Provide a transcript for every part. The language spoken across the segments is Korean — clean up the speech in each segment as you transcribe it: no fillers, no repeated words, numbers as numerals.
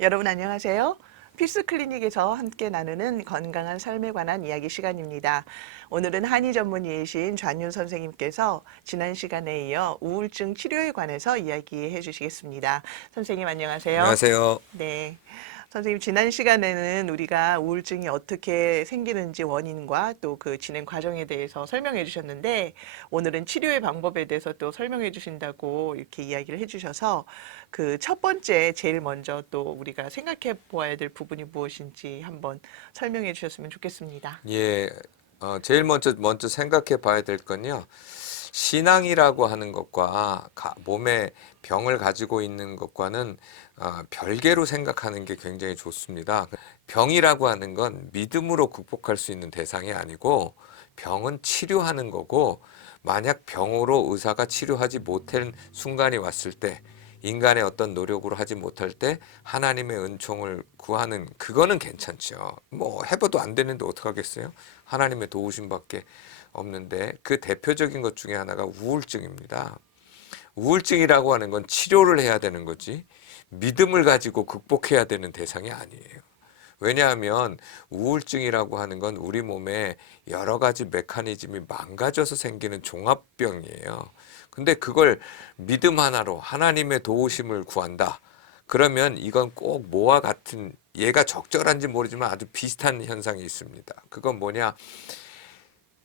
여러분 안녕하세요. 필수 클리닉에서 함께 나누는 건강한 삶에 관한 이야기 시간입니다. 오늘은 한의 전문의이신 좌윤 선생님께서 지난 시간에 이어 우울증 치료에 관해서 이야기해 주시겠습니다. 선생님 안녕하세요. 안녕하세요. 네. 선생님, 지난 시간에는 우리가 우울증이 어떻게 생기는지 원인과 또 그 진행 과정에 대해서 설명해 주셨는데, 오늘은 치료의 방법에 대해서 또 설명해 주신다고 이렇게 이야기를 해 주셔서, 그 첫 번째, 제일 먼저 또 우리가 생각해 보아야 될 부분이 무엇인지 한번 설명해 주셨으면 좋겠습니다. 예, 제일 먼저 생각해 봐야 될 건요. 신앙이라고 하는 것과 몸에 병을 가지고 있는 것과는 별개로 생각하는 게 굉장히 좋습니다. 병이라고 하는 건 믿음으로 극복할 수 있는 대상이 아니고 병은 치료하는 거고 만약 병으로 의사가 치료하지 못한 순간이 왔을 때 인간의 어떤 노력으로 하지 못할 때 하나님의 은총을 구하는 그거는 괜찮죠. 뭐 해봐도 안 되는데 어떡하겠어요? 하나님의 도우심밖에 없는데 그 대표적인 것 중에 하나가 우울증입니다. 우울증이라고 하는 건 치료를 해야 되는 거지 믿음을 가지고 극복해야 되는 대상이 아니에요. 왜냐하면 우울증이라고 하는 건 우리 몸에 여러 가지 메커니즘이 망가져서 생기는 종합병이에요. 근데 그걸 믿음 하나로 하나님의 도우심을 구한다. 그러면 이건 꼭 뭐와 같은 얘가 적절한지 모르지만 아주 비슷한 현상이 있습니다. 그건 뭐냐?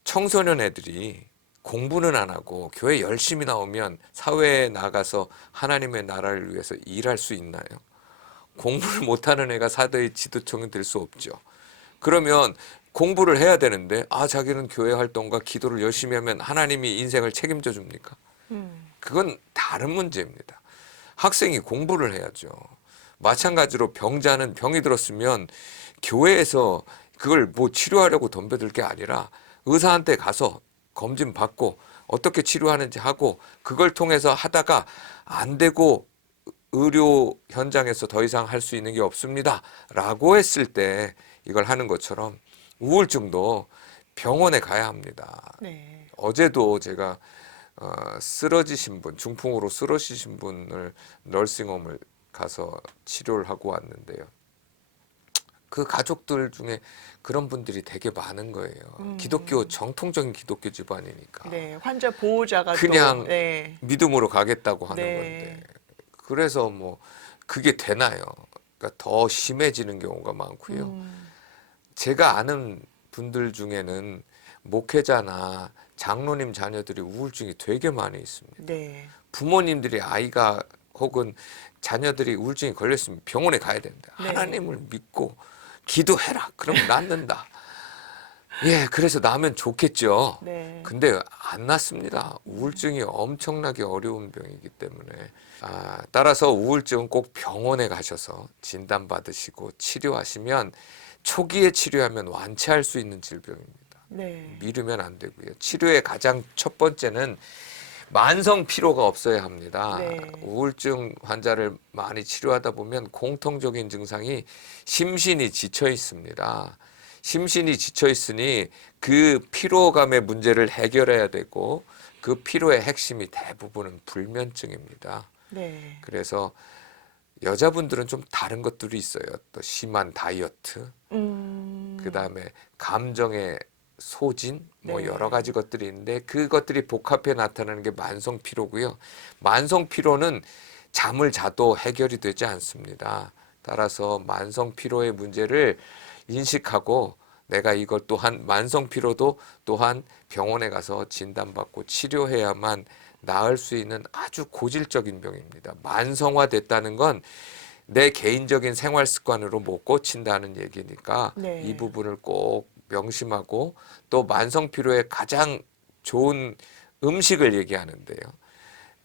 청소년 애들이 공부는 안 하고 교회 열심히 나오면 사회에 나가서 하나님의 나라를 위해서 일할 수 있나요? 공부를 못하는 애가 사대의 지도층이 될 수 없죠. 그러면 공부를 해야 되는데 자기는 교회 활동과 기도를 열심히 하면 하나님이 인생을 책임져 줍니까? 그건 다른 문제입니다. 학생이 공부를 해야죠. 마찬가지로 병자는 병이 들었으면 교회에서 그걸 뭐 치료하려고 덤벼들 게 아니라 의사한테 가서 검진 받고 어떻게 치료하는지 하고 그걸 통해서 하다가 안 되고 의료 현장에서 더 이상 할 수 있는 게 없습니다. 라고 했을 때 이걸 하는 것처럼 우울증도 병원에 가야 합니다. 네. 어제도 제가 쓰러지신 분, 중풍으로 쓰러지신 분을 널싱홈을 가서 치료를 하고 왔는데요. 그 가족들 중에 그런 분들이 되게 많은 거예요. 기독교, 정통적인 기독교 집안이니까. 네. 환자 보호자가 또, 그냥 네. 믿음으로 가겠다고 하는 건데. 네. 그래서 뭐 그게 되나요? 그러니까 더 심해지는 경우가 많고요. 음, 제가 아는 분들 중에는 목회자나 장로님 자녀들이 우울증이 되게 많이 있습니다. 네. 부모님들이 아이가 혹은 자녀들이 우울증이 걸렸으면 병원에 가야 된다. 네. 하나님을 믿고 기도해라. 그럼 낫는다. 예, 그래서 나면 좋겠죠. 네. 근데 안 낫습니다. 우울증이 엄청나게 어려운 병이기 때문에. 따라서 우울증은 꼭 병원에 가셔서 진단받으시고 치료하시면 초기에 치료하면 완치할 수 있는 질병입니다. 네. 미루면 안 되고요. 치료의 가장 첫 번째는 만성 피로가 없어야 합니다. 네. 우울증 환자를 많이 치료하다 보면 공통적인 증상이 심신이 지쳐 있습니다. 심신이 지쳐 있으니 그 피로감의 문제를 해결해야 되고 그 피로의 핵심이 대부분은 불면증입니다. 네. 그래서 여자분들은 좀 다른 것들이 있어요. 또 심한 다이어트, 그 음, 다음에 감정의 소진, 뭐 여러 네. 가지 것들이 있는데 그것들이 복합해 나타나는 게 만성 피로고요. 만성 피로는 잠을 자도 해결이 되지 않습니다. 따라서 만성 피로의 문제를 인식하고 내가 이걸 또한 만성 피로도 또한 병원에 가서 진단받고 치료해야만 나을 수 있는 아주 고질적인 병입니다. 만성화됐다는 건 내 개인적인 생활 습관으로 못 고친다는 얘기니까 이 네. 부분을 꼭 명심하고 또 만성 피로의 가장 좋은 음식을 얘기하는데요.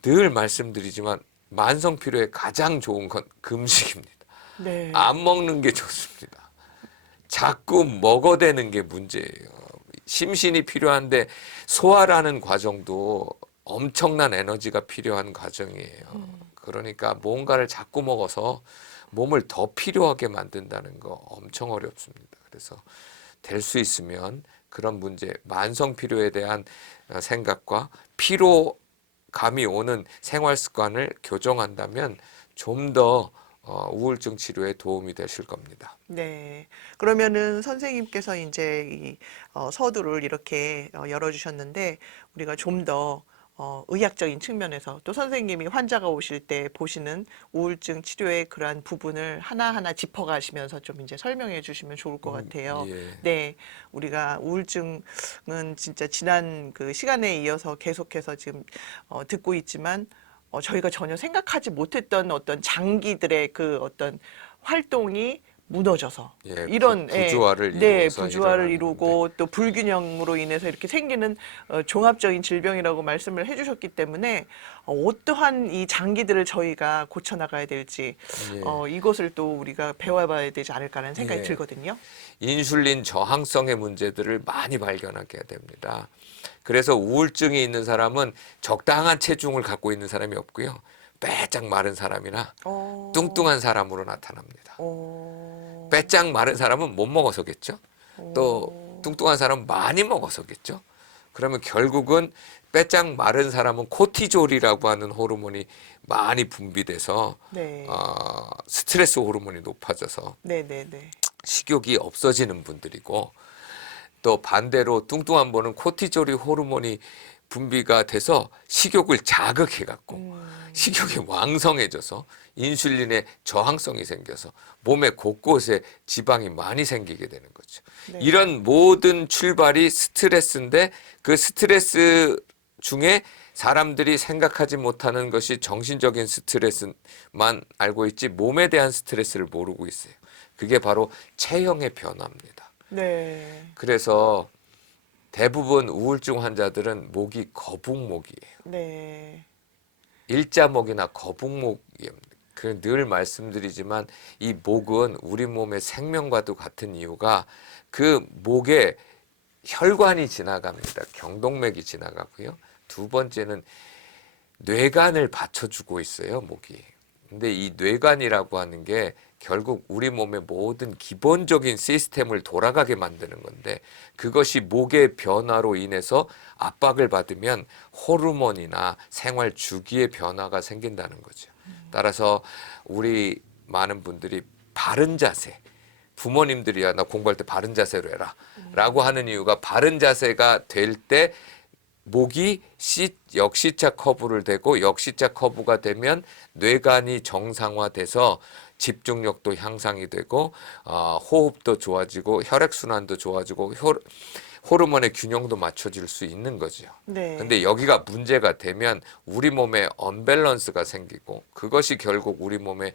늘 말씀드리지만 만성 피로의 가장 좋은 건 금식입니다. 네. 안 먹는 게 좋습니다. 자꾸 먹어대는 게 문제예요. 심신이 필요한데 소화라는 과정도 엄청난 에너지가 필요한 과정이에요. 그러니까 뭔가를 자꾸 먹어서 몸을 더 필요하게 만든다는 거 엄청 어렵습니다. 그래서 될 수 있으면 그런 문제, 만성 피로에 대한 생각과 피로감이 오는 생활 습관을 교정한다면 좀 더 우울증 치료에 도움이 되실 겁니다. 네. 그러면은 선생님께서 이제 이 서두를 이렇게 열어주셨는데 우리가 좀 더 의학적인 측면에서 또 선생님이 환자가 오실 때 보시는 우울증 치료의 그러한 부분을 하나하나 짚어가시면서 좀 이제 설명해 주시면 좋을 것 같아요. 예. 네. 우리가 우울증은 진짜 지난 그 시간에 이어서 계속해서 지금 듣고 있지만 저희가 전혀 생각하지 못했던 어떤 장기들의 그 어떤 활동이 무너져서 예, 이런 부조화를 네, 이루어서 부주화를 일어나는 건데, 이루고 또 불균형으로 인해서 이렇게 생기는 종합적인 질병이라고 말씀을 해주셨기 때문에 어떠한 이 장기들을 저희가 고쳐나가야 될지 예, 이것을 또 우리가 배워봐야 되지 않을까라는 생각이 예. 들거든요. 인슐린 저항성의 문제들을 많이 발견하게 됩니다. 그래서 우울증이 있는 사람은 적당한 체중을 갖고 있는 사람이 없고요. 빼짝 마른 사람이나 어, 뚱뚱한 사람으로 나타납니다. 어, 빼짝 마른 사람은 못 먹어서겠죠. 또 어, 뚱뚱한 사람은 많이 먹어서겠죠. 그러면 결국은 빼짝 마른 사람은 코티졸이라고 하는 호르몬이 많이 분비돼서 네, 스트레스 호르몬이 높아져서 네, 네, 네. 식욕이 없어지는 분들이고, 또 반대로 뚱뚱한 분은 코티졸이 호르몬이 분비가 돼서 식욕을 자극해 갖고 식욕이 왕성해져서 인슐린에 저항성이 생겨서 몸의 곳곳에 지방이 많이 생기게 되는 거죠. 네. 이런 모든 출발이 스트레스인데, 그 스트레스 중에 사람들이 생각하지 못하는 것이 정신적인 스트레스만 알고 있지 몸에 대한 스트레스를 모르고 있어요. 그게 바로 체형의 변화입니다. 네, 그래서 대부분 우울증 환자들은 목이 거북목이에요. 네, 일자목이나 거북목이에요. 늘 말씀드리지만 이 목은 우리 몸의 생명과도 같은 이유가 그 목에 혈관이 지나갑니다. 경동맥이 지나가고요. 두 번째는 뇌관을 받쳐주고 있어요, 목이. 근데 이 뇌관이라고 하는 게 결국 우리 몸의 모든 기본적인 시스템을 돌아가게 만드는 건데, 그것이 목의 변화로 인해서 압박을 받으면 호르몬이나 생활 주기의 변화가 생긴다는 거죠. 따라서 우리 많은 분들이 바른 자세, 부모님들이야 나 공부할 때 바른 자세로 해라 라고 하는 이유가, 바른 자세가 될 때 목이 역시차 커브를 대고, 역시차 커브가 되면 뇌관이 정상화돼서 집중력도 향상이 되고 호흡도 좋아지고 혈액순환도 좋아지고 호르몬의 균형도 맞춰질 수 있는 거죠. 네. 근데 여기가 문제가 되면 우리 몸에 언밸런스가 생기고, 그것이 결국 우리 몸의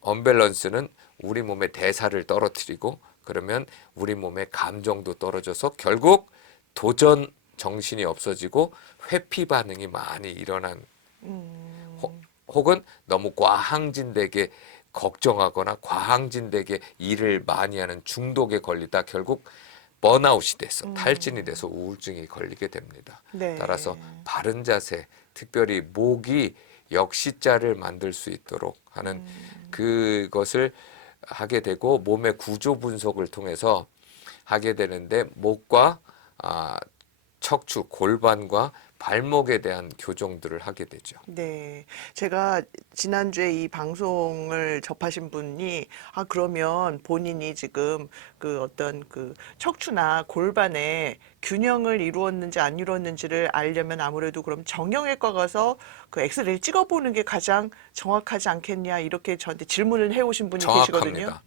언밸런스는 우리 몸의 대사를 떨어뜨리고, 그러면 우리 몸의 감정도 떨어져서 결국 도전 정신이 없어지고 회피 반응이 많이 일어난, 혹은 너무 과항진되게 걱정하거나 과항진되게 일을 많이 하는 중독에 걸리다 결국 번아웃이 돼서 탈진이 돼서 우울증이 걸리게 됩니다. 네. 따라서 바른 자세, 특별히 목이 역시자를 만들 수 있도록 하는 그것을 하게 되고, 몸의 구조 분석을 통해서 하게 되는데, 목과 척추, 골반과 발목에 대한 교정들을 하게 되죠. 네. 제가 지난주에 이 방송을 접하신 분이, 그러면 본인이 지금 그 어떤 그 척추나 골반에 균형을 이루었는지 안 이루었는지를 알려면 아무래도 그럼 정형외과 가서 그 엑스레이를 찍어보는 게 가장 정확하지 않겠냐, 이렇게 저한테 질문을 해오신 분이 계시거든요. 정확합니다.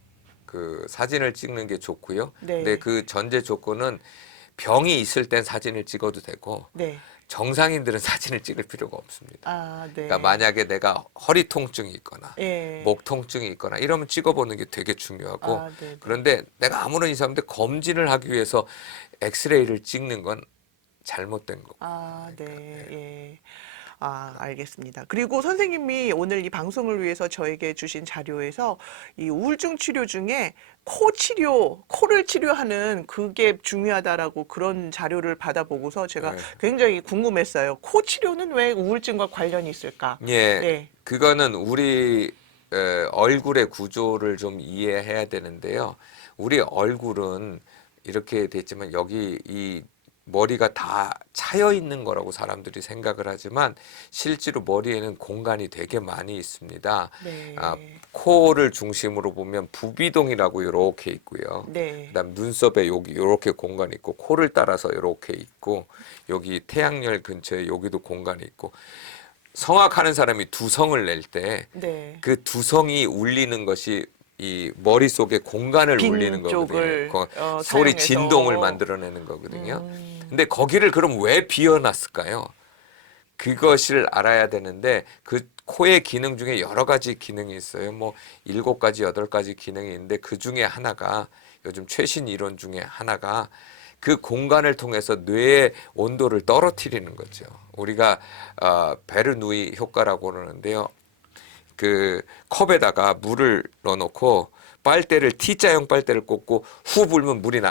그 사진을 찍는 게 좋고요. 네. 근데 그 전제 조건은 병이 있을 땐 사진을 찍어도 되고, 네. 정상인들은 사진을 찍을 필요가 없습니다. 네. 그러니까 만약에 내가 허리 통증이 있거나 예. 목 통증이 있거나 이러면 찍어보는 게 되게 중요하고, 네. 그런데 내가 아무런 이상 없는데 검진을 하기 위해서 엑스레이를 찍는 건 잘못된 거고. 네. 예. 알겠습니다. 그리고 선생님이 오늘 이 방송을 위해서 저에게 주신 자료에서 이 우울증 치료 중에 코를 치료하는 그게 중요하다라고 그런 자료를 받아보고서 제가 네. 굉장히 궁금했어요. 코 치료는 왜 우울증과 관련이 있을까? 예, 네. 그거는 우리 얼굴의 구조를 좀 이해해야 되는데요. 우리 얼굴은 이렇게 됐지만 여기 이 머리가 다 차여 있는 거라고 사람들이 생각을 하지만 실제로 머리에는 공간이 되게 많이 있습니다. 네. 코를 중심으로 보면 부비동이라고 이렇게 있고요. 네. 그다음 눈썹에 여기 이렇게 공간이 있고 코를 따라서 이렇게 있고 여기 태양열 근처에 여기도 공간이 있고 성악하는 사람이 두성을 낼 때 네. 그 두성이 울리는 것이 이 머릿속에 공간을 빈 울리는 거거든요. 쪽을, 소리 사용해서. 진동을 만들어내는 거거든요. 근데 거기를 그럼 왜 비워놨을까요? 그것을 알아야 되는데 그 코의 기능 중에 여러 가지 기능이 있어요. 뭐 7가지, 8가지 기능이 있는데 그 중에 하나가 요즘 최신 이론 중에 하나가 그 공간을 통해서 뇌의 온도를 떨어뜨리는 거죠. 우리가 베르누이 효과라고 그러는데요. 그 컵에다가 물을 넣어놓고 빨대를 T자형 빨대를 꽂고 후 불면 물이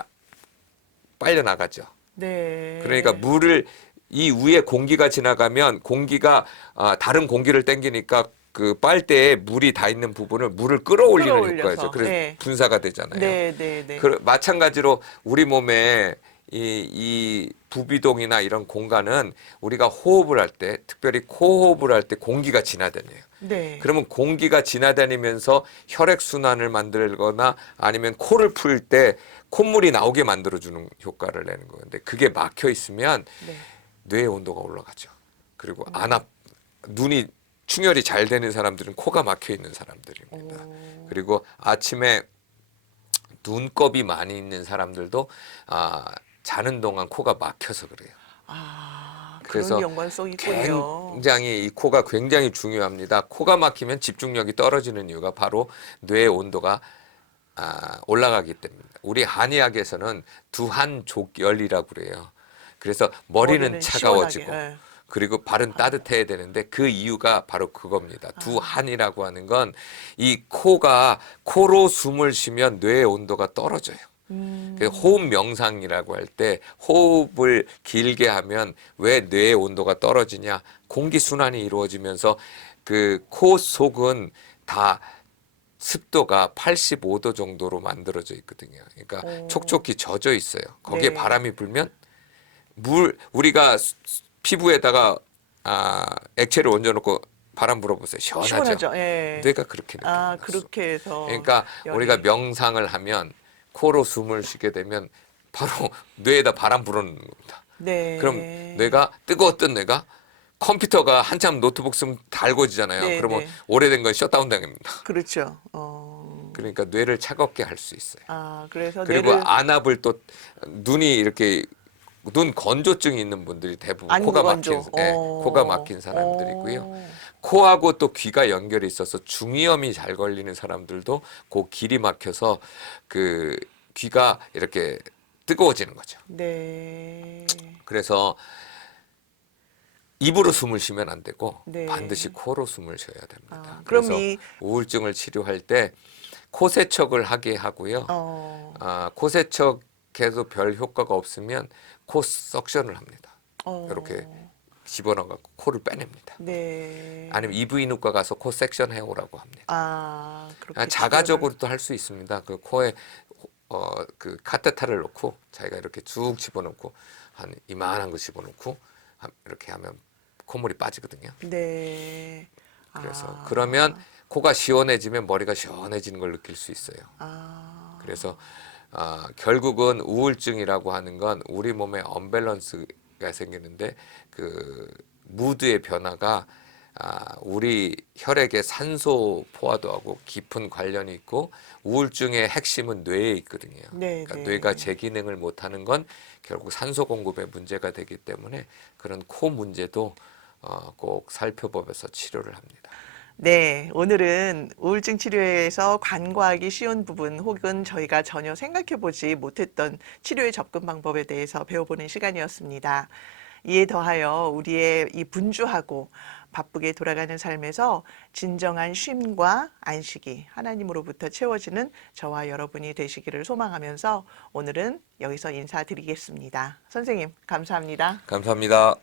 빨려 나가죠. 네. 그러니까 물을 이 위에 공기가 지나가면 공기가 다른 공기를 땡기니까 그 빨대에 물이 다 있는 부분을 물을 끌어올리는 끌어올려서, 효과죠. 그래서 네. 분사가 되잖아요. 네, 네, 네. 마찬가지로 우리 몸에 이 부비동이나 이런 공간은 우리가 호흡을 할 때, 특별히 코호흡을 할 때 공기가 지나다녀요. 네. 그러면 공기가 지나다니면서 혈액순환을 만들거나 아니면 코를 풀 때 콧물이 나오게 만들어주는 효과를 내는 거예요. 근데 그게 막혀 있으면 네. 뇌의 온도가 올라가죠. 그리고 눈이 충혈이 잘 되는 사람들은 코가 막혀 있는 사람들입니다. 그리고 아침에 눈곱이 많이 있는 사람들도 자는 동안 코가 막혀서 그래요. 그런 그래서 연관성이 있군요. 굉장히 이 코가 굉장히 중요합니다. 코가 막히면 집중력이 떨어지는 이유가 바로 뇌의 온도가 올라가기 때문입니다. 우리 한의학에서는 두한족열이라고 그래요. 그래서 머리는 차가워지고 시원하게, 네. 그리고 발은 따뜻해야 되는데 그 이유가 바로 그겁니다. 두한이라고 하는 건 이 코로 숨을 쉬면 뇌의 온도가 떨어져요. 호흡 명상이라고 할 때 호흡을 길게 하면 왜 뇌의 온도가 떨어지냐? 공기 순환이 이루어지면서 그 코 속은 다 습도가 85도 정도로 만들어져 있거든요. 그러니까 촉촉히 젖어 있어요. 거기에 네. 바람이 불면 우리가 피부에다가 액체를 얹어놓고 바람 불어보세요. 시원하죠. 시원하죠. 예. 뇌가 그렇게 느껴요. 그렇게 해서. 그러니까 열이. 우리가 명상을 하면 코로 숨을 쉬게 되면 바로 뇌에다 바람 불어넣는 겁니다. 네. 그럼 뇌가 뜨거웠던 뇌가 컴퓨터가 한참 노트북 쓰면 달궈지잖아요. 네, 그러면 네. 오래된 건 셧다운 당합니다. 그렇죠. 그러니까 뇌를 차갑게 할 수 있어요. 그래서 그리고 뇌를 안압을 또 눈이 이렇게 눈 건조증이 있는 분들이 대부분 코가 막힌 코가 막힌 사람들이고요. 코하고 또 귀가 연결이 있어서 중이염이 잘 걸리는 사람들도 그 길이 막혀서 그 귀가 이렇게 뜨거워지는 거죠. 네. 그래서 입으로 숨을 쉬면 안 되고 네. 반드시 코로 숨을 쉬어야 됩니다. 그럼 그래서 우울증을 치료할 때 코세척을 하게 하고요. 코세척해도 별 효과가 없으면 코 석션을 합니다. 이렇게 집어넣어갖고 코를 빼냅니다. 네. 아니면 EV인후과 가서 코 섹션 해오라고 합니다. 그렇게 자가적으로도 할 수 있습니다. 그 코에 그 카테타를 넣고 자기가 이렇게 쭉 집어넣고 한 이만한 거 집어넣고 이렇게 하면 콧물이 빠지거든요. 네. 그래서 그러면 코가 시원해지면 머리가 시원해지는 걸 느낄 수 있어요. 그래서 결국은 우울증이라고 하는 건 우리 몸에 언밸런스가 생기는데 그 무드의 변화가 우리 혈액의 산소 포화도하고 깊은 관련이 있고 우울증의 핵심은 뇌에 있거든요. 네, 그러니까 네. 뇌가 제 기능을 못하는 건 결국 산소 공급에 문제가 되기 때문에 그런 코 문제도 꼭 살펴보면서 치료를 합니다. 네, 오늘은 우울증 치료에서 간과하기 쉬운 부분 혹은 저희가 전혀 생각해보지 못했던 치료의 접근 방법에 대해서 배워보는 시간이었습니다. 이에 더하여 우리의 이 분주하고 바쁘게 돌아가는 삶에서 진정한 쉼과 안식이 하나님으로부터 채워지는 저와 여러분이 되시기를 소망하면서 오늘은 여기서 인사드리겠습니다. 선생님, 감사합니다. 감사합니다.